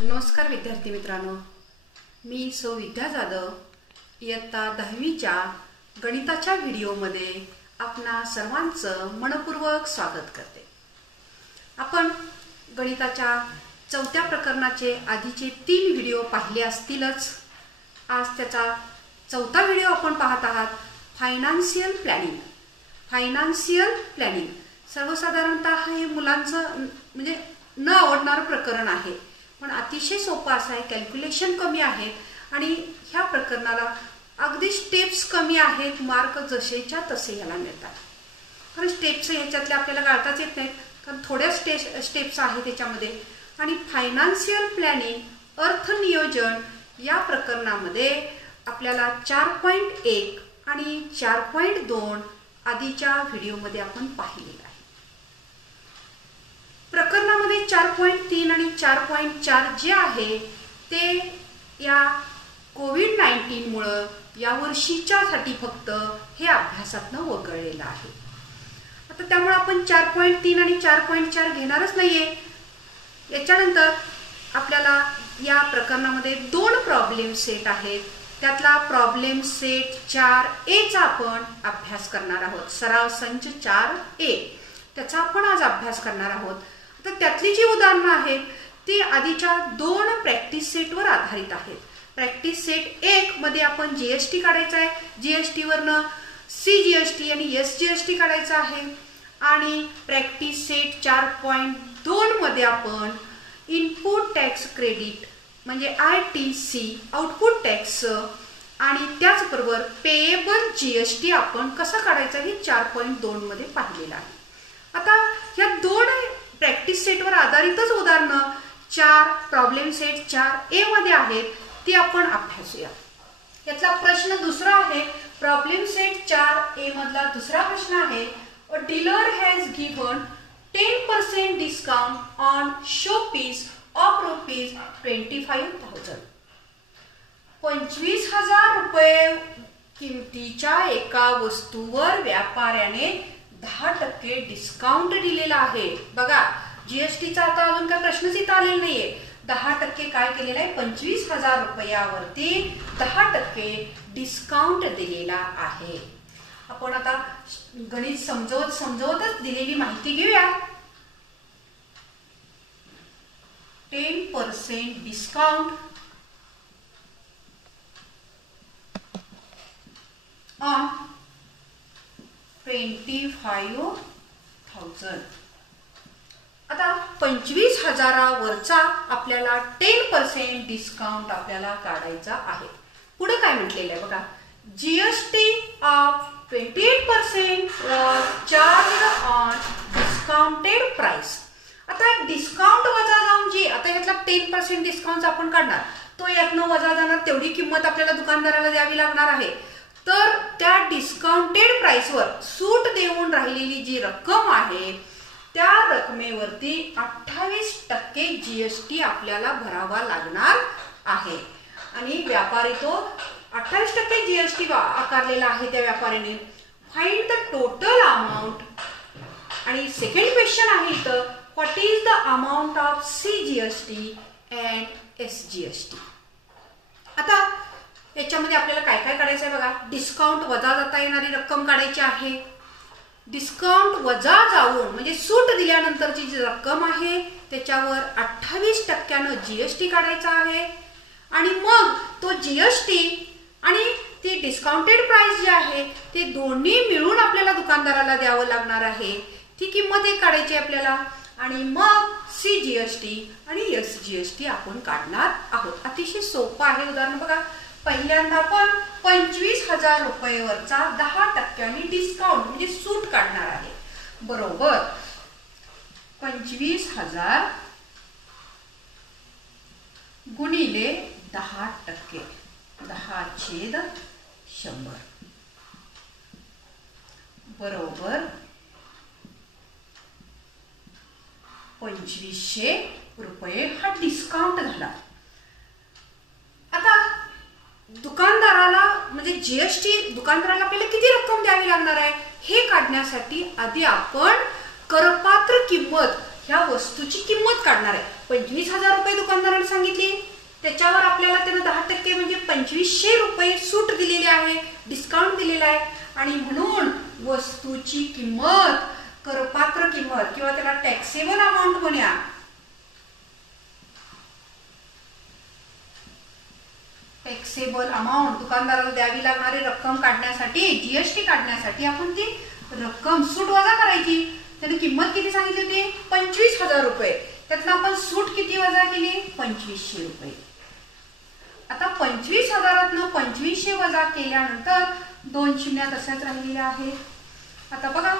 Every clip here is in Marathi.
नमस्कार विद्यार्थी मित्रांनो, मी सौ विद्या जाधव इयत्ता 10वीच्या गणिताच्या व्हिडिओमध्ये आपणा सर्वांचं मनपूर्वक स्वागत करते। आपण गणिताच्या चौथ्या प्रकरणाचे आधीचे 3 व्हिडिओ पाहिले असतीलच। आज त्याचा चौथा व्हिडिओ आपण पाहत आहात, फायनान्शियल प्लॅनिंग। सर्वसाधारणतः हे मुलांचं म्हणजे न आवडणारं प्रकरण आहे, पण अतिशय सोपं असं आहे। कॅल्क्युलेशन कमी आहेत आणि ह्या प्रकरणाला अगदी स्टेप्स कमी आहेत, मार्क जसेच्या तसे याला मिळतात। कारण स्टेप्स ह्याच्यातले आपल्याला गाळताच येत नाहीत, कारण थोड्या स्टेप्स आहेत त्याच्यामध्ये। आणि फायनान्शियल प्लॅनिंग अर्थनियोजन या प्रकरणामध्ये आपल्याला 4.1 आणि 4.2 आधीच्या व्हिडिओमध्ये आपण पाहिलेलं आहे। प्रकरणामध्ये 4.3 आणि 4.4 जे आहे ते या कोविड-19 मुळे या वर्षीच्यासाठी फक्त हे अभ्यासातनं वगळलेलं आहे। आता त्यामुळे आपण 4.3 आणि 4.4 घेणारच नाहीये। याच्यानंतर आपल्याला या प्रकरणामध्ये 2 प्रॉब्लेम सेट आहेत, त्यातला प्रॉब्लेम सेट 4A चा आपण अभ्यास करणार आहोत। सराव संच 4A त्याचा आपण आज अभ्यास करणार आहोत। तर त्यातली जी उदाहरणं आहेत ती आधीच्या 2 प्रॅक्टिस सेटवर आधारित आहेत। प्रॅक्टिस सेट 1 मध्ये आपण जीएसटी काढायचा आहे, जीएसटी वरनं सीजीएसटी आणि एसजीएसटी काढायचा आहे। आणि प्रॅक्टिस सेट 4.2 मध्ये आपण इनपुट टॅक्स क्रेडिट म्हणजे ITC आउटपुट टॅक्स आणि त्याचबरोबर पेएबल जीएसटी आपण कसं काढायचं हे 4.2 मध्ये पाहिलेलं आहे। आता या 2 प्रॅक्टिस सेटवर आधारितच उदाहरणं 4 प्रॉब्लेम सेट 4A मध्ये आहेत, ती आपण अभ्यासूया। यातला प्रश्न दुसरा आहे, प्रॉब्लेम सेट 4A मधला दुसरा प्रश्न आहे, a dealer has given 10% discount on showpiece of ₹25,000। 25,000 रुपये किमतीच्या एका वस्तूवर व्यापाऱ्याने 10% डिस्काउंट दिलेला आहे। बघा, जीएसटीचा आता अजून काय प्रश्नच इथं आलेला नाहीये। 10% काय केलेला आहे, 25,000 रुपयावरती 10% डिस्काउंट दिलेला आहे। आपण आता गणित समजवतच दिलेली माहिती घेऊया। 10% डिस्काउंट ऑन 25,000। आता 25,000 वरचा आपल्याला 10% डिस्काउंट आपल्याला काढायचा आहे। पुढे काय म्हटलेलं आहे बघा, GST of 28% was charged on discounted price। आता डिस्काउंट वजा जाऊन जी आता यातला 10% डिस्काउंट आपण काढणार, तो यातनं वजा जाणार, तेवढी किंमत आपल्याला दुकानदाराला द्यावी लागणार आहे। तर त्या डिस्काउंटेड प्राइसवर सूट देऊन राहिलेली जी रक्कम आहे त्या रकमेवरती 28% जीएसटी आपल्याला भरावा लागणार आहे। आणि व्यापारी तो 28% जीएसटी आकारलेला आहे त्या व्यापाऱ्याने। Find the total amount. आणि सेकंड क्वेश्चन आहे इथं, what is the amount of CGST and SGST. आता याच्यामध्ये आपल्याला काय काय काढायचं आहे बघा, डिस्काउंट वजा जाता येणारी रक्कम काढायची आहे। डिस्काउंट वजा जाऊन म्हणजे सूट दिल्यानंतरची जी रक्कम आहे त्याच्यावर 28% जीएसटी काढायचा आहे। आणि मग तो जीएसटी आणि ती डिस्काउंटेड प्राइस जी आहे ते दोन्ही मिळून आपल्याला दुकानदाराला द्यावं लागणार आहे, ती किंमत एक काढायची आपल्याला। आणि मग सीजीएसटी आणि एसजीएसटी आपण काढणार आहोत। अतिशय सोपं आहे उदाहरण बघा। पहिल्यांदा आपण 25,000 रुपयेवरचा 10% डिस्काउंट म्हणजे सूट काढणार आहे, बरोबर 25,000 गुणिले 10%, 10/100 बरोबर 2500 रुपये हा डिस्काउंट झाला। आता दुकानदाराला म्हणजे जीएसटी दुकानदाराला आपल्याला किती रक्कम द्यावी लागणार आहे हे काढण्यासाठी आधी आपण करपात्र किंमत ह्या वस्तूची किंमत काढणार आहे. 25,000 रुपये दुकानदाराने सांगितली, त्याच्यावर आपल्याला त्यानं 10% म्हणजे 2500 रुपये सूट दिलेली आहे, डिस्काउंट दिलेला आहे. आणि म्हणून वस्तूची किंमत, करपात्र किंमत किंवा त्याला टॅक्सेबल अमाऊंट म्हणूया, टॅक्सेबल अमाऊंट, दुकानदाराला द्यावी लागणारी रक्कम काढण्यासाठी, जीएसटी काढण्यासाठी आपण ती रक्कम सूट वजा करायची. त्याने किंमत किती सांगितली होती? 25,000 रुपये. त्यातनं आपण सूट किती वजा केली? 2500 रुपये. आता 25,000 2500 वजा केल्यानंतर 2 शून्य तशाच राहिलेल्या आहेत. आता बघा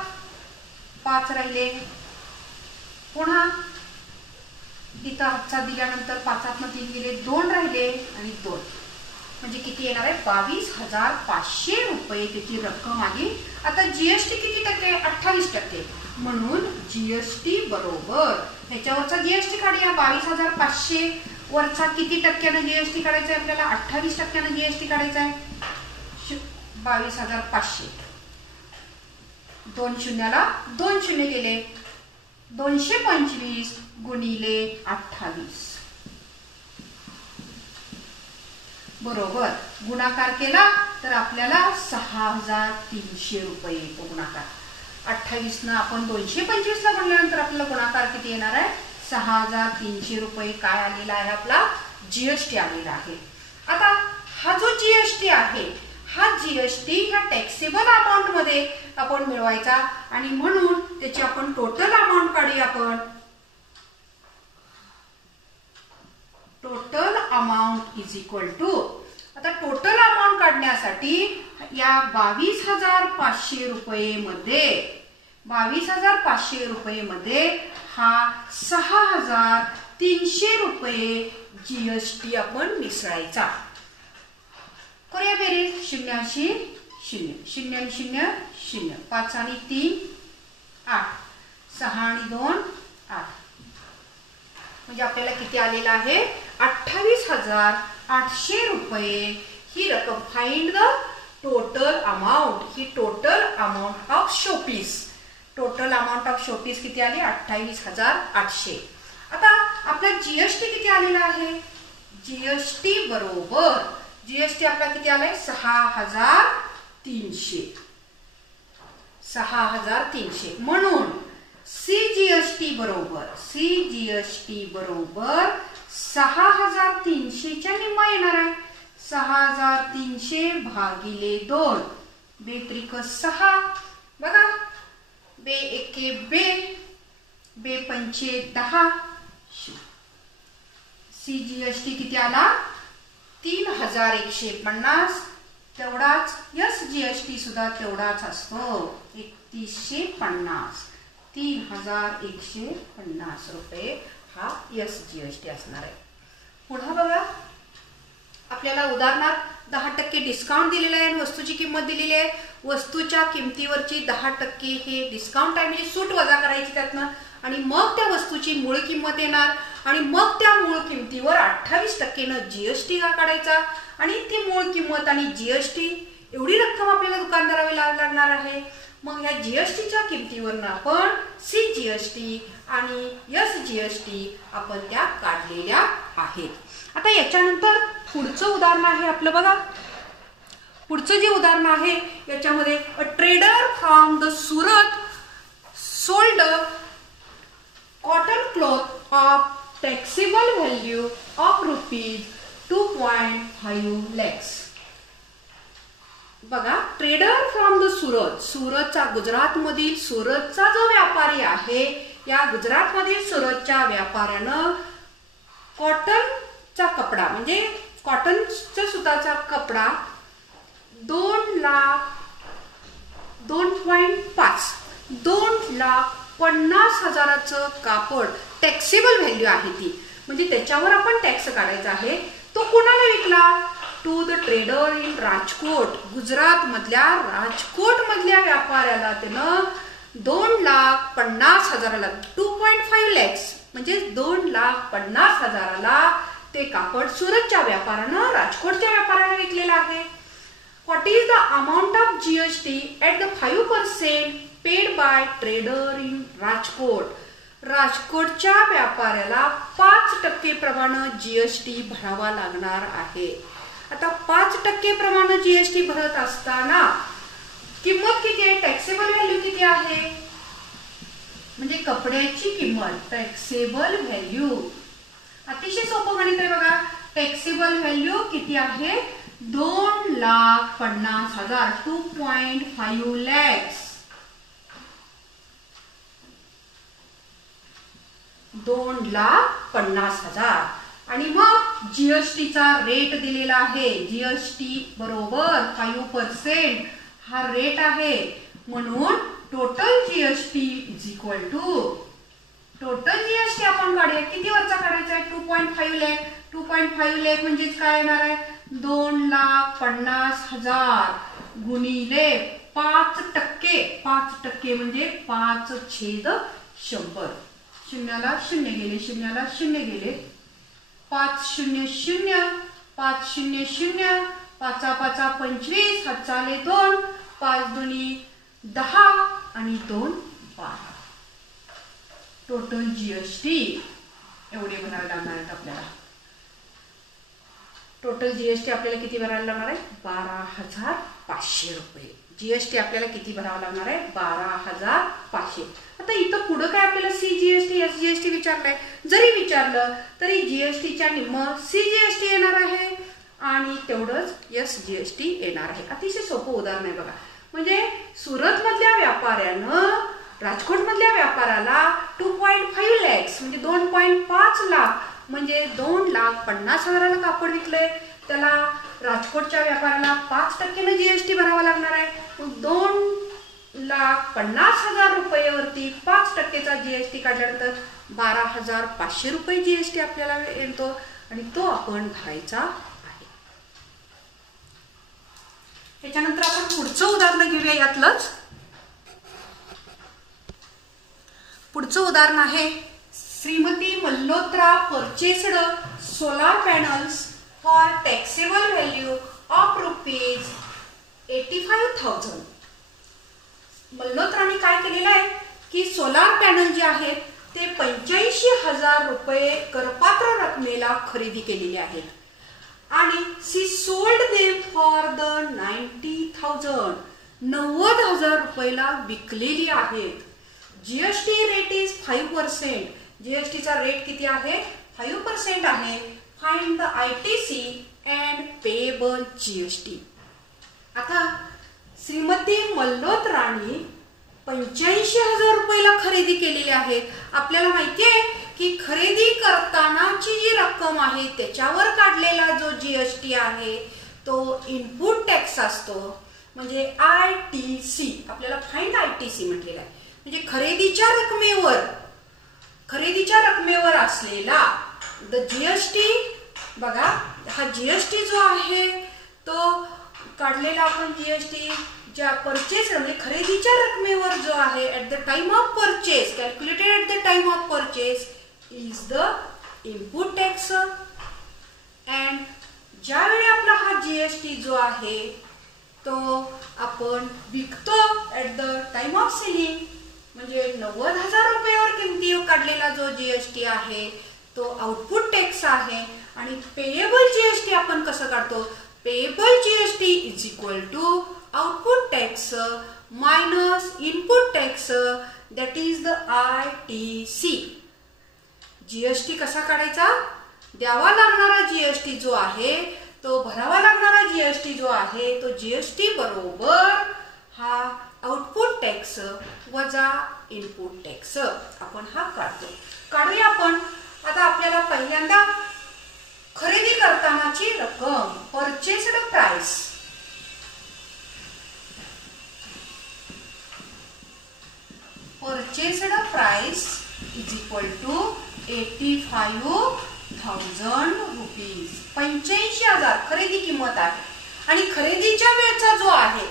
5 राहिले, पुन्हा इथं हातचा दिल्यानंतर 5 3 गेले, 2 राहिले आणि 2 म्हणजे किती येणार आहे? 22,500 रुपये त्याची रक्कम आली. आता जीएसटी किती टक्के? 28%. म्हणून जीएसटी बरोबर ह्याच्यावरचा जीएसटी काढूया. 22,500 वरचा किती टक्क्याने जीएसटी काढायचा आहे आपल्याला? 28% जीएसटी काढायचा आहे. 22,500, 2 शून्याला 2 शून्य गेले, 225 गुणिले 28 बरोबर गुणाकार केला तर आपल्याला 6,300 रुपये येतो गुणाकार. 28 न आपण 225 ला गुणल्यानंतर आपल्याला गुणाकार किती येणार आहे? 6,300 रुपये काय आलेला आहे? आपला जीएसटी आलेला आहे. आता हा जो जीएसटी आहे, हा जीएसटी ह्या टॅक्सेबल अमाऊंट मध्ये आपण मिळवायचा आणि म्हणून त्याची आपण टोटल अमाऊंट काढूया. आपण total amount is equal to, आता टोटल अमाऊंट काढण्यासाठी या 22,500 रुपये मध्ये 22,500 रुपये मध्ये हा 6,300 रुपये जीएसटी आपण मिसळायचा. करूया बेरीज. 0 0 0 0 0 5 आणि 3 8 6 आणि 2 8 म्हणजे आपल्याला किती आलेला आहे? 28,800 रुपये ही रक्कम. Find the total amount. He total amount of showpiece. Total amount of showpiece किती आली? 28,800. आता आपला जीएसटी किती आलेला आहे? जीएसटी बरोबर जीएसटी आपला किती आलाय? 6,300. 6,300 म्हणून सीजीएसटी बरोबर 6,300 च्या निम्मा येणार आहे. 6,300 भागिले 2, 2 त्रिक 6 बघा, 2 एके 2, 2 पंचे 10. सीजीएसटी किती आला? 3,150. तेवढाच एसजीएसटी सुद्धा तेवढाच असतो, 3,150. 3,150 रुपये हा एसजीएसटी असणार आहे. पुन्हा बघा आपल्याला उदाहरणार्थ 10% डिस्काउंट दिलेला आहे आणि वस्तूची किंमत दिलेली आहे. वस्तूच्या किमतीवरची 10% हे डिस्काउंट आहे, म्हणजे सूट वजा करायची त्यातनं आणि मग त्या वस्तूची मूळ किंमत येणार आणि मग त्या मूळ किमतीवर 28% जीएसटी काढायचा आणि ती मूळ किंमत आणि जीएसटी एवढी रक्कम आपल्याला दुकानदाराला लागणार आहे. मग या जीएसटीच्या किमतीवरनं आपण सीजीएसटी आणि एसजीएसटी आपण त्या काढलेल्या आहेत. आता याच्यानंतर पुढचं उदाहरण आहे आपलं. बघा पुढचं जे उदाहरण आहे याच्यामध्ये a trader from the Surat sold cotton cloth of taxable value of ₹2.5 lakhs. बघा ट्रेडर फ्रॉम द सुरत, सुरतचा गुजरातमधील सुरतचा जो व्यापारी आहे, या गुजरातमधील सुरतच्या व्यापाऱ्यानं कॉटनचा कपडा म्हणजे कॉटनच्या सुताचा कपडा 2,50,000चं कापड टॅक्सेबल व्हॅल्यू आहे ती, म्हणजे त्याच्यावर आपण टॅक्स काढायचा आहे. तो कोणाला विकला? To the trader in Rajkot. Gujarat मधल्या राजकोट मधल्या व्यापाऱ्याला त्यानं 2,50,000ला 2.5 lakhs म्हणजे 2,50,000ला ते कापड सुरतच्या व्यापाऱ्यानं राजकोटच्या व्यापाऱ्याला विकलेलं आहे. What is the amount of GST at the 5% paid by trader in Rajkot? राजकोटच्या व्यापाऱ्याला 5% प्रमाणे जीएसटी भरावा लागणार आहे। आता 5% प्रमाणे जीएसटी भरत असताना किंमत किती आहे, टॅक्सेबल व्हॅल्यू किती आहे, म्हणजे कपड्याची किंमत टॅक्सेबल व्हॅल्यू। अतिशय सोपं गणित आहे बघा। टॅक्सेबल व्हॅल्यू किती आहे, 2,50,000 2.5 lakhs 2,50,000 आणि मग जीएसटीचा रेट दिलेला आहे, जीएसटी बरोबर 5% हा रेट आहे, म्हणून total GST is equal to total GST आपण काढूया, किती वरचा काढायचा आहे, 2.5 लाख 2.5 लाख म्हणजे काय येणार आहे, 2,50,000 गुणिले 5%, 5% म्हणजे 5/100, शून्याला शून्य गेले, शून्याला शून्य गेले, 500 500 5 25 हातचाले 2 5 दुनी 10 आणि 2 12 टोटल जीएसटी एवढे भरावे लागणार आहेत आपल्याला। टोटल जीएसटी आपल्याला किती भरायला लागणार आहे, 12,500 रुपये। जीएसटी आपल्याला किती भरावा लागणार आहे, 12,500। आता इथं पुढे काय आपल्याला सीजीएसटी एसजीएसटी विचारलंय, जरी विचारलं तरी जीएसटीच्या निम्म सीजीएसटी येणार आहे आणि तेवढंच एसजीएसटी येणार आहे। अतिशय सोपं उदाहरण आहे बघा। म्हणजे सुरत मधल्या व्यापाऱ्यानं राजकोट मधल्या व्यापाराला 2.5 lakhs म्हणजे 2.5 लाख म्हणजे 2,50,000 कापड विकलंय, त्याला राजकोटच्या व्यापाऱ्याला 5% जीएसटी भरावा लागणार आहे, मग 2,50,000 रुपयेवरती 5%चा जीएसटी काढल्यानंतर 12,500 रुपये जीएसटी आपल्याला येतो आणि तो आपण भरायचा आहे। त्याच्यानंतर आपण पुढचं उदाहरण घेऊया यातलंच। पुढचं उदाहरण आहे, Shrimati Malhotra purchased solar panels for taxable value of ₹85,000। मल्होत्राने काय केलेलं आहे की सोलार पॅनल जे आहेत ते 85,000 रुपये करपात्र रकमेला खरेदी केलेले आहेत आणि she sold them for the 90,000 90,000 रुपयाला विकलेली आहेत। जीएसटी रेट इज 5%, जीएसटीचा रेट किती आहे, 5% आहे। Find the ITC and payable GST. आता श्रीमती मल्होत्राने 85,000 रुपयाला खरेदी केलेली आहे। आपल्याला माहिती आहे की खरेदी करतानाची जी रक्कम आहे त्याच्यावर काढलेला जो जीएसटी आहे तो इनपुट टॅक्स असतो, म्हणजे आयटीसी। आपल्याला फाइंड आयटीसी म्हटलेला आहे, म्हणजे खरेदीच्या रकमेवर असलेला द जीएसटी। बघा हा जीएसटी जो आहे तो काढलेला आपण जीएसटी ज्या परचेस म्हणजे खरेदीच्या रकमेवर जो आहे at the time of purchase, calculated at the time of purchase is the input tax. And ज्यावेळी आपला हा जीएसटी जो आहे तो आपण विकतो at the time of selling, म्हणजे 90,000 रुपयावर किमतीवर काढलेला जो जीएसटी आहे तो आउटपुट टॅक्स आहे। आणि पेएबल जीएसटी आपण कसं काढतो, payable GST is equal to output tax minus input tax, that is the ITC. GST कसा काढायचा, द्यावा लागणारा जीएसटी जो आहे तो भरावा लागणारा जीएसटी जो आहे तो जीएसटी बरोबर हा आउटपुट टॅक्स वजा इनपुट टॅक्स आपण हा काढूया आपण। आता आपल्याला पहिल्यांदा खरेदी करतानाची रक्कम purchased price, purchased price is equal to 85,000 rupees. 85,000 खरेदी किंमत आहे आणि खरेदीच्या वेळचा जो आहे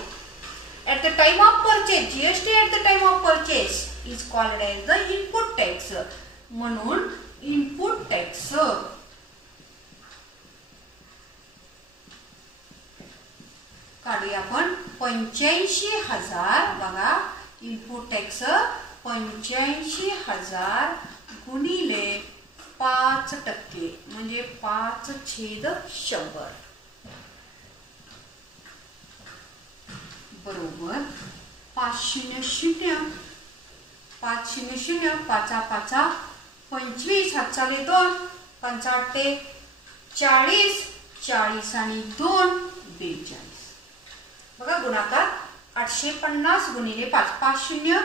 at the time of purchase, GST at the time of purchase is called as the input tax, म्हणून input tax काढूया आपण 85,000। बघा इनपुट टॅक्स 85,000 गुणिले 5% म्हणजे 5/100 बरोबर 500 500 5 25 हातचाले 2 5 40 40 आणि 2 42 बघा गुणाकार 850 गुणिले 5 500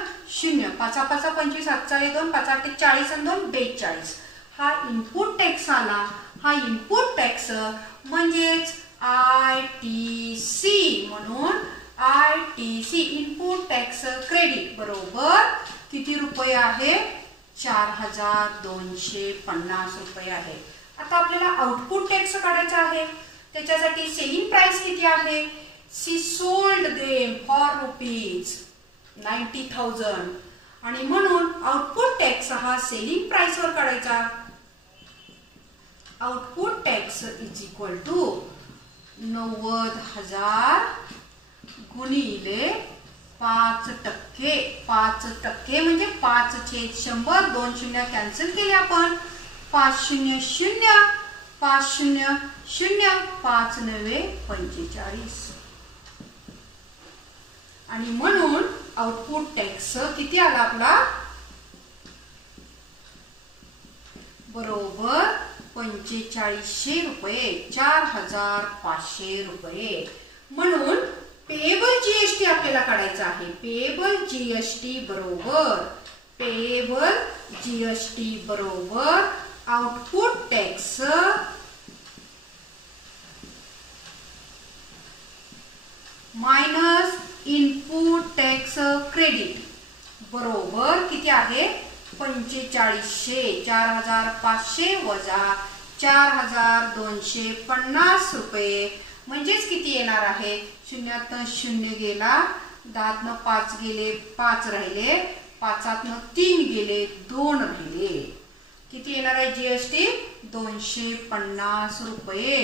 5 25 हातचाले 2 5 40 आणि 2 42 हा इनपुट टॅक्स आला. हा इनपुट टॅक्स म्हणजेच ITC म्हणून ITC इनपुट टॅक्स क्रेडिट बरोबर किती रुपये आहे 4,250 रुपये आहे. आता आपल्याला आउटपुट टॅक्स काढायचा आहे. त्याच्यासाठी सेलिंग प्राइस किती आहे सी सोल्ड देम फॉर ₹90,000 आणि म्हणून आउटपुट टॅक्स हा सेलिंग प्राइस वर काढायचा. Output tax is equal to 90,000 गुणिले 5% 5% म्हणजे 5/100 2 शून्य कॅन्सल केले आपण 500 500 5 9 45 आणि म्हणून आउटपुट टॅक्स किती आला आपला बरोबर 4500 रुपये 4,500 रुपये. म्हणून पेएबल जीएसटी आपल्याला काढायचा आहे. पेएबल जीएसटी बरोबर output tax minus input tax credit बरोबर किती आहे 4500 4,500 वजा 4,250 रुपये म्हणजेच किती येणार आहे 0 0 गेला 10 5 गेले 5 राहिले 5 3 गेले 2 राहिले किती येणार आहे जीएसटी 250 रुपये.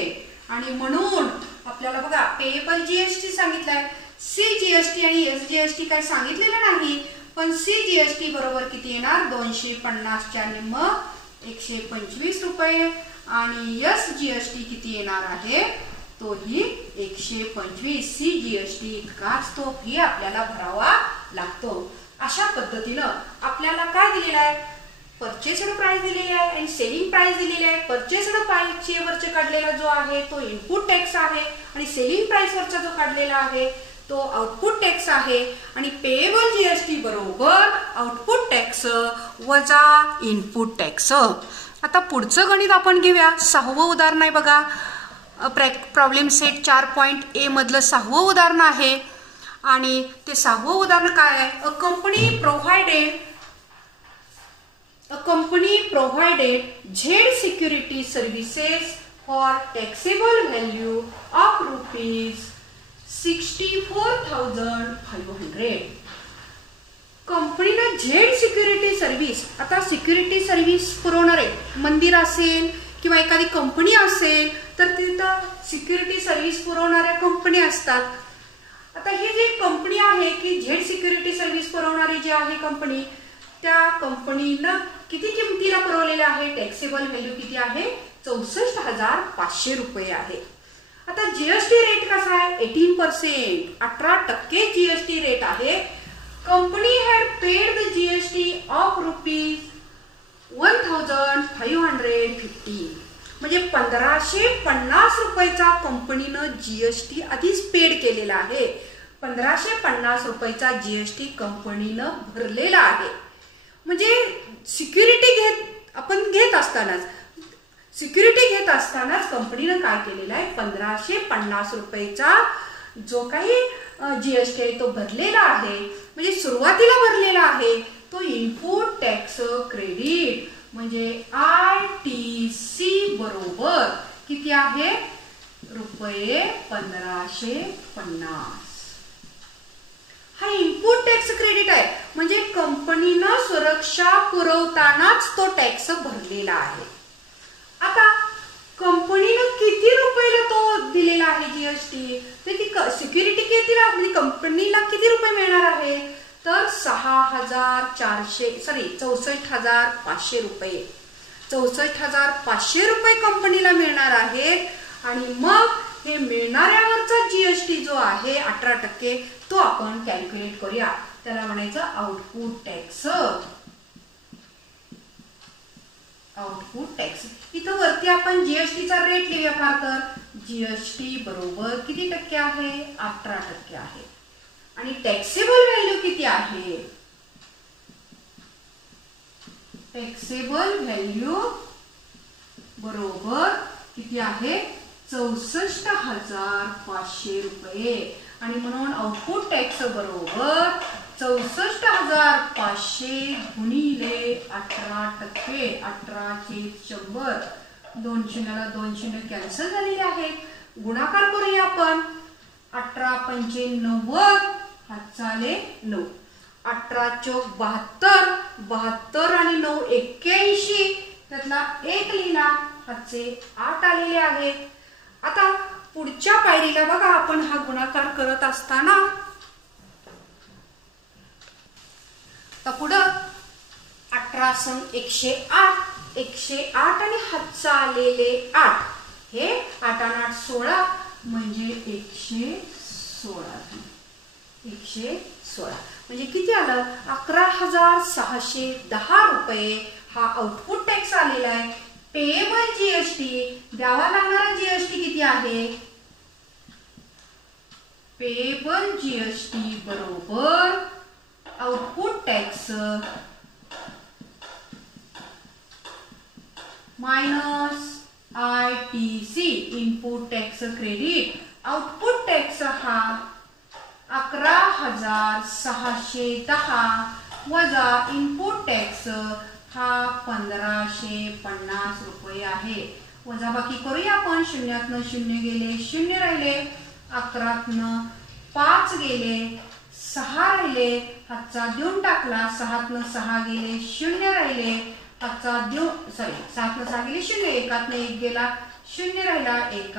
आणि म्हणून आपल्याला बघा पेएबल जीएसटी सांगितलंय सीजीएसटी आणि एसजीएसटी काही सांगितलेलं नाही पण सीजीएसटी बरोबर किती येणार 250 च्या निम्म 125 रुपये आणि एसजीएसटी किती येणार आहे तोही 125 सीजीएसटी इतकाच तो फी आपल्याला भरावा लागतो. अशा पद्धतीनं आपल्याला काय दिलेलं आहे परचेस्ड प्राइस दिलेली आहे आणि सेलिंग प्राइस दिलेली आहे. परचेस्ड प्राइस वरचे काढलेला जो आहे तो इनपुट टॅक्स आहे आणि सेलिंग प्राइस वरचा जो काढलेला आहे तो आउटपुट टॅक्स आहे आणि पेएबल जीएसटी बरोबर आउटपुट टॅक्स वजा इनपुट टॅक्स. आता पुढचं गणित आपण घेऊया. 6वं उदाहरण आहे बघा प्रॉब्लेम सेट 4.A मधलं 6वं उदाहरण आहे आणि ते 6वं उदाहरण काय आहे a company provided Z security services for taxable value of ₹64,500. कंपनीनं झेड सिक्युरिटी सर्व्हिस आता सिक्युरिटी सर्व्हिस पुरवणारे मंदिर असेल किंवा एखादी कंपनी असेल तर तिथं सिक्युरिटी सर्व्हिस पुरवणाऱ्या कंपनी असतात. आता ही जी कंपनी आहे की झेड सिक्युरिटी सर्व्हिस पुरवणारी जी आहे कंपनी त्या कंपनीनं किती किमतीला पुरवलेले आहे टॅक्सेबल व्हॅल्यू किती आहे 64,500 रुपये आहे. आता जीएसटी रेट कसा आहे 18% 18% जीएसटी रेट आहे. Company had paid the GST of ₹1,550 म्हणजे 1,550 रुपयाचा कंपनीनं जीएसटी आधीच पेड केलेला आहे. 1,550 रुपयाचा जीएसटी कंपनीनं भरलेला आहे. म्हणजे सिक्युरिटी घेत असतानाच कंपनीनं काय केलेला आहे 1,550 रुपयाचा जो काही जीएसटी आहे तो भरलेला आहे. म्हणजे सुरुवातीला भरलेला आहे तो इनपुट टॅक्स क्रेडिट म्हणजे ITC बरोबर किती आहे ₹1,550. हा इनपुट टॅक्स क्रेडिट आहे म्हणजे कंपनीनं सुरक्षा पुरवतानाच तो टॅक्स भरलेला आहे. आता कंपनीनं किती रुपयाला तो दिलेला आहे जीएसटी तर ती सिक्युरिटी किती म्हणजे कंपनीला किती रुपये मिळणार आहे तर 64,500 रुपये 64,500 रुपये कंपनीला मिळणार आहेत। आणि मग हे मिळणाऱ्यावरचा जीएसटी जो आहे 18%, तो आपण कॅल्क्युलेट करूया। त्याला म्हणायचं आउटपुट टॅक्स। आउटपुट टॅक्स इथं वरती आपण जीएसटीचा रेट लिहूया। फार तर जीएसटी बरोबर किती टक्के आहे? 18% आहे। आणि टॅक्सेबल व्हॅल्यू किती आहे? टॅक्सेबल व्हॅल्यू बरोबर किती आहे? 64,500 रुपये। आणि म्हणून आउटपुट टॅक्स बरोबर 64,500 गुणिले 18%, 18/100, 2 शून्याला 2 शून्य कॅन्सल झालेले आहेत। गुणाकार करूया आपण। 18×5 हातचा आले 9, 18×4 72 आणि 9 81, त्यातला 1 लिहिला, हातचे 8 आलेले आहेत। आता पुढच्या पायरीला बघा, आपण हा गुणाकार करत असताना पुढं 18 × 108, 108 आणि हातचा आलेले 8, हे 8 आणि 8 16 म्हणजे 116 म्हणजे किती आलं? 11,610 रुपये हा आउटपुट टॅक्स आलेला आहे। पेएबल जीएसटी, द्यावा लागणारा जीएसटी किती आहे? पेएबल जीएसटी बरोबर output tax minus ITC, input tax credit. Output tax हा 11,610 वजा इनपुट टॅक्स हा 1,550 रुपये आहे। वजाबाकी करूया आपण। शून्यातनं 0 गेले, 0 राहिले, 11तनं 5 गेले, 6 राहिले, हातचा देऊन टाकला, 6तनं 6 गेले, 0 राहिले, हातचा देऊन 7तनं 6 गेले 0, 1तनं 1 गेला, 0 राहिला, 1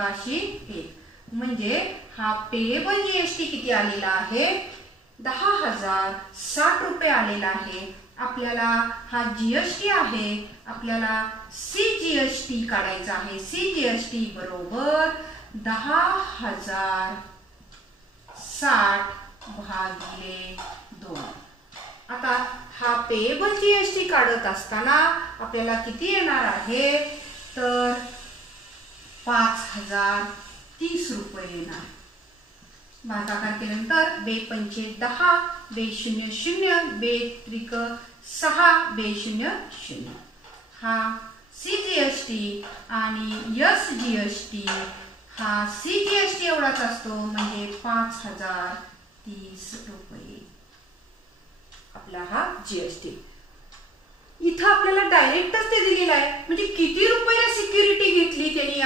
म्हणजे हा पेएबल जीएसटी किती आलेला आहे? 10,060 रुपये आलेला आहे। आपल्याला हा जीएसटी आहे, आपल्याला सीजीएसटी काढायचा आहे। सीजीएसटी बरोबर 10,060 भागिले 2। आता हा पेएबल जीएसटी काढत असताना आपल्याला किती येणार आहे? तर 5,030 रुपये येणार। भागाकार केल्यानंतर 2×5 10, 2×0 0, 2×3 6, 2×0 0। हा सीजीएसटी आणि एसजीएसटी, हा सीजीएसटी एवढाच असतो, म्हणजे 5,030 रुपये आपला हा जीएसटी। इथं आपल्याला डायरेक्टच ते दिलेलं आहे, म्हणजे किती रुपयाला सिक्युरिटी घेतली त्यांनी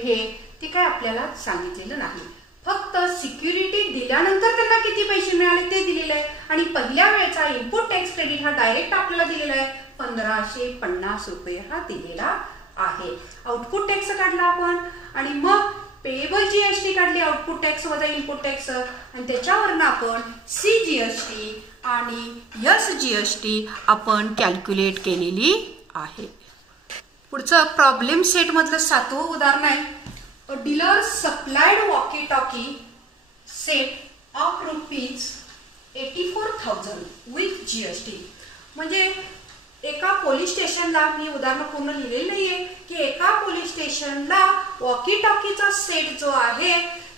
हे ते काय आपल्याला सांगितलेलं नाही। फक्त सिक्युरिटी दिल्यानंतर त्यांना किती पैसे मिळाले ते दिलेलं आहे। आणि पहिल्या वेळेचा इनपुट टॅक्स क्रेडिट हा डायरेक्ट आपल्याला दिलेला आहे, 1,550 रुपये हा दिलेला आहे। आउटपुट टॅक्स काढला आपण आणि मग पेएबल जीएसटी काढली, आउटपुट टॅक्स वजा इनपुट टॅक्स, आणि त्याच्यावरनं आपण सीजीएसटी आणि एसजीएसटी आपण कॅल्क्युलेट केलेली आहे। पुढचं प्रॉब्लेम सेट मधलं 7वं उदाहरण आहे। A dealer supplied walkie-talkie set of ₹84,000 with GST। म्हणजे एका पोलीस स्टेशनला, मी उदाहरण पूर्ण लिहिलेलं नाहीये, की एका पोलीस स्टेशनला वॉकी टॉकीचा सेट जो आहे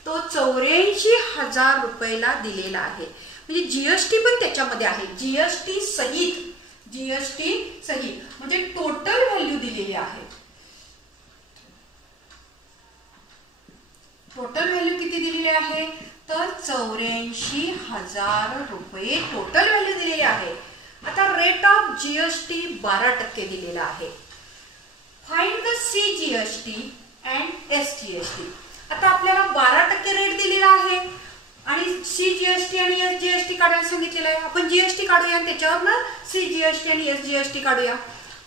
तो 84,000 रुपयाला दिलेला आहे। म्हणजे जीएसटी पण त्याच्यामध्ये आहे, जीएसटी सहित म्हणजे टोटल व्हॅल्यू दिलेली आहे। टोटल व्हॅल्यू किती दिलेली आहे? तर 84,000 रुपये टोटल व्हॅल्यू दिलेली आहे। आता रेट ऑफ जीएसटी 12% दिलेला आहे। Find the CGST and SGST. आता आपल्याला 12% रेट दिलेला आहे आणि सीजीएसटी आणि एसजीएसटी काढायला सांगितलेलं आहे। आपण जीएसटी काढूया, त्याच्यावरनं सीजीएसटी आणि एसजीएसटी काढूया।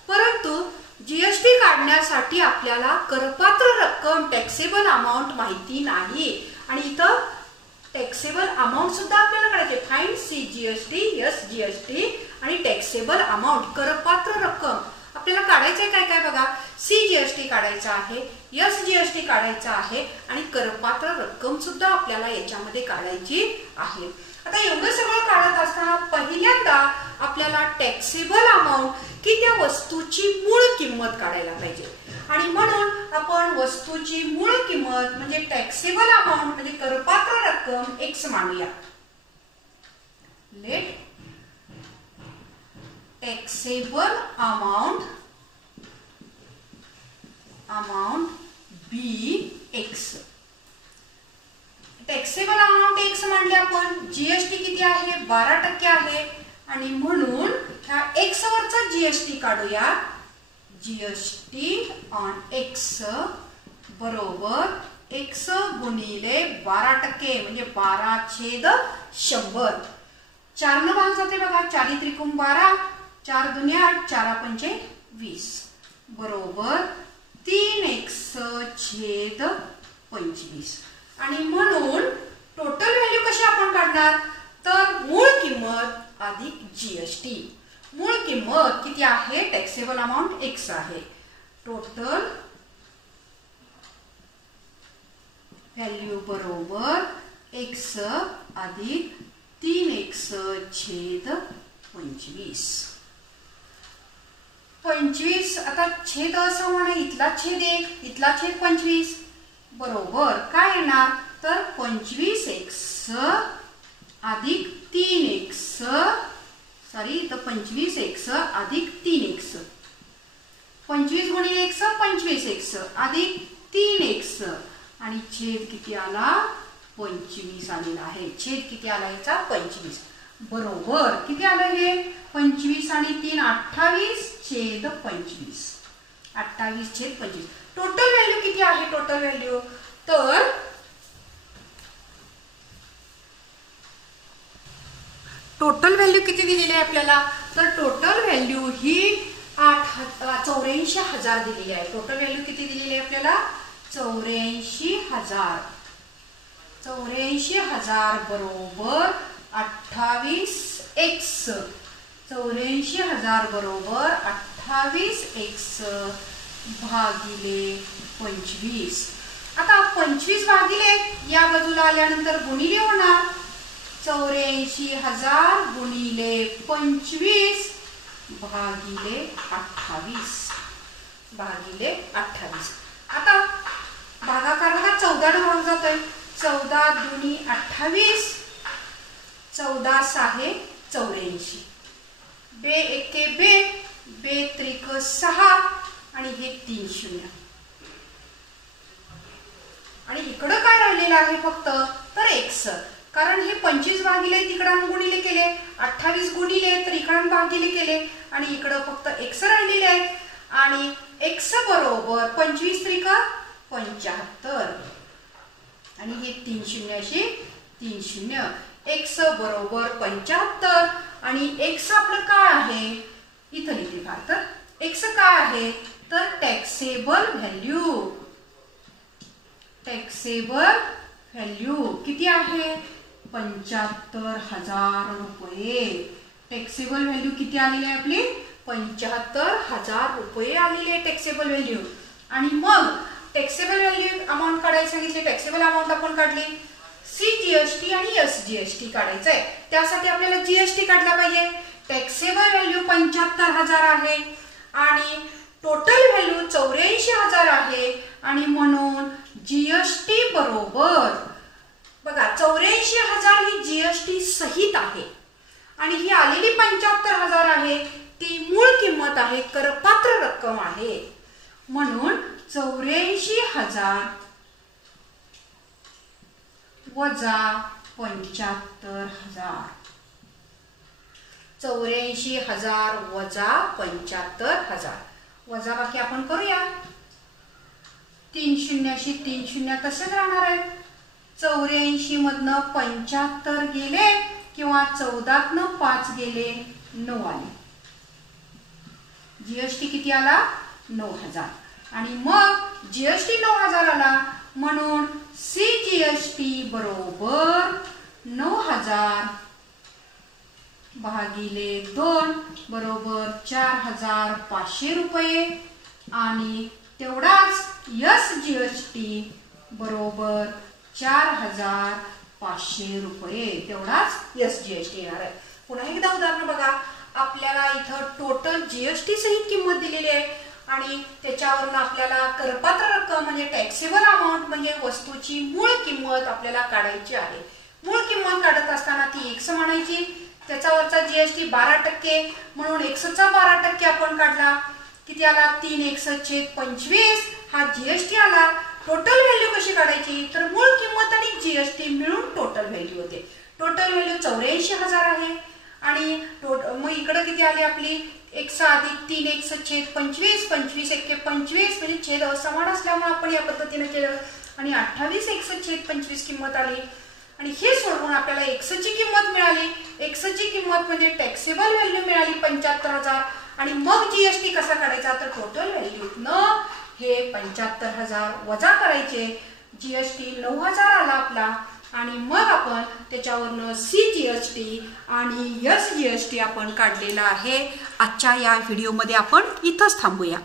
परंतु जीएसटी काढण्यासाठी आपल्याला करपात्र रक्कम, टॅक्सेबल अमाऊंट माहिती नाही, आणि इथं टॅक्सेबल अमाऊंट सुद्धा आपल्याला काढायचे. फाइंड CGST, SGST आणि टॅक्सेबल अमाऊंट करपात्र रक्कम आपल्याला काढायचंय. काय काय बघा, CGST काढायचा आहे, SGST काढायचा आहे आणि करपात्र रक्कम सुद्धा आपल्याला याच्यामध्ये काढायची आहे. आता एवढं सगळं काढत असताना पहिल्यांदा आपल्याला टॅक्सेबल अमाऊंट की त्या वस्तूची मूळ किंमत काढायला पाहिजे. आणि म्हणून आपण वस्तूची मूळ किंमत म्हणजे टॅक्सेबल अमाऊंट म्हणजे करपात्र रक्कम X मानूया. लेट टॅक्सेबल अमाऊंट बी X. टॅक्सेबल अमाऊंट X मानले आपण. GST किती आहे, 12% आहे आणि म्हणून ह्या X वरचा GST काढूया. GST ऑन X बरोबर X गुणिले 12% म्हणजे 12/100. 4 न भाग जाते बघा, 4 त्रिकोण 12, 4 दुने 8, 4 पंचे 20 बरोबर 3x/25. आणि म्हणून टोटल व्हॅल्यू कशी आपण काढणार तर मूळ किंमत अधिक GST. मूळ किंमत किती आहे, टॅक्सेबल अमाऊंट X आहे. टोटल व्हॅल्यू बरोबर X अधिक 3x/25. 25 आता छेद असं म्हणा, इथला छेद 1, इथला छेद 25 बरोबर काय येणार तर 25x अधिक 3x, सॉरी तर 25x अधिक 3x. 25 गुणिले x 25x अधिक 3x आणि छेद किती आला 25 आलेला आहे. छेद किती आला याचा 25 बरोबर किती आलं हे 25 आणि 3 28/25. 28/25. टोटल व्हॅल्यू किती आहे, टोटल व्हॅल्यू तर टोटल व्हॅल्यू किती दिलेली आहे आपल्याला तर टोटल व्हॅल्यू ही 84,000 दिलेली आहे. टोटल व्हॅल्यू किती दिलेली आहे आपल्याला 84,000. 84,000 बरोबर 28x. 84,000 बरोबर 28x भागिले 25. आता 25 भागिले या बाजूला आल्यानंतर गुणिले होणार 84,000 गुणिले 25 भागिले 28. आता भागाकार बघा 14 ने भाग जातोय. 14 दुनी 28, 14 6 84. बे एके बे, बे त्रिक 6 आणि हे 3 0. आणि इकडं काय राहिलेलं आहे फक्त तर x. कारण हे 25 भागिले तिकडं गुणिले केले, 28 गुणिले तर इकडं भागिले केले आणि इकडं फक्त x राहिलेले आहेत. आणि x बरोबर 25 त्रिक 75 आणि हे 3 0 अशी 3 0. x बरोबर 75 आणि x आपलं काय आहे इथं लिहिले फार तर x काय आहे तर टॅक्सेबल व्हॅल्यू. टॅक्सेबल व्हॅल्यू किती आहे 75,000 रुपये. टॅक्सेबल व्हॅल्यू किती आलेली आहे आपली 75,000 रुपये आलेली आहे टॅक्सेबल व्हॅल्यू. आणि मग टॅक्सेबल व्हॅल्यू अमाऊंट काढायला सांगितले. टॅक्सेबल अमाऊंट आपण काढली. CGST आणि SGST काढायचं आहे. त्यासाठी आपल्याला GST काढला पाहिजे. टॅक्सेबल व्हॅल्यू 75,000 आहे आणि टोटल व्हॅल्यू 84,000 आहे आणि म्हणून GST बरोबर बघा 84,000 ही GST सहित आहे आणि ही आलेली 75,000 आहे ती मूळ किंमत आहे, करपात्र रक्कम आहे. म्हणून 84,000 वजा 75,000. 84,000 वजा 75,000 वजा बाकी आपण करूया. 3 0 अशी 3 0 तसेच राहणार आहेत. 84 मधनं 75 गेले किंवा 14 न 5 गेले 9 आले. GST किती आला 9,000. आणि मग जीएसटी 9000 आला म्हणून CGST बरोबर 9000 भागिले 2 बरोबर 4500 रुपये आणि तेवढाच SGST बरोबर 4500 रुपये तेवढाच SGST येणार आहे. पुन्हा एकदा उदाहरण बघा. आपल्याला इथं टोटल जीएसटी सहित किंमत दिलेली आहे आणि त्याच्यावरून आपल्याला करपात्र रक्कम म्हणजे टॅक्सेबल अमाऊंट म्हणजे वस्तूची मूळ किंमत आपल्याला काढायची आहे. मूळ किंमत काढत असताना ती X म्हणायची. त्याच्यावरचा जीएसटी 12% म्हणून Xचा 12% आपण काढला. किती आला? 3x/25 हा जीएसटी आला. टोटल व्हॅल्यू कशी काढायची तर मूळ किंमत आणि जीएसटी मिळून टोटल व्हॅल्यू होते. टोटल व्हॅल्यू 84,000 आहे आणि मग इकडे किती आली आपली X अधिक 3x/25 25 एक्के 25 म्हणजे छेद असमान असल्यामुळे आपण या पद्धतीने केलं आणि 28x/25 किंमत आली आणि हे सोडवून आपल्याला X ची किंमत मिळाली. X ची किंमत म्हणजे टॅक्सेबल व्हॅल्यू मिळाली 75,000 आणि मग जीएसटी कसा काढायचा तर टोटल व्हॅल्यू न हे 75,000 वजा करायचे. जीएसटी 9000 आला आपला आणि मग आपण त्याच्यावरनं CGST आणि SGST आपण काढलेला आहे. आजच्या या व्हिडिओमध्ये आपण इथंच थांबूया.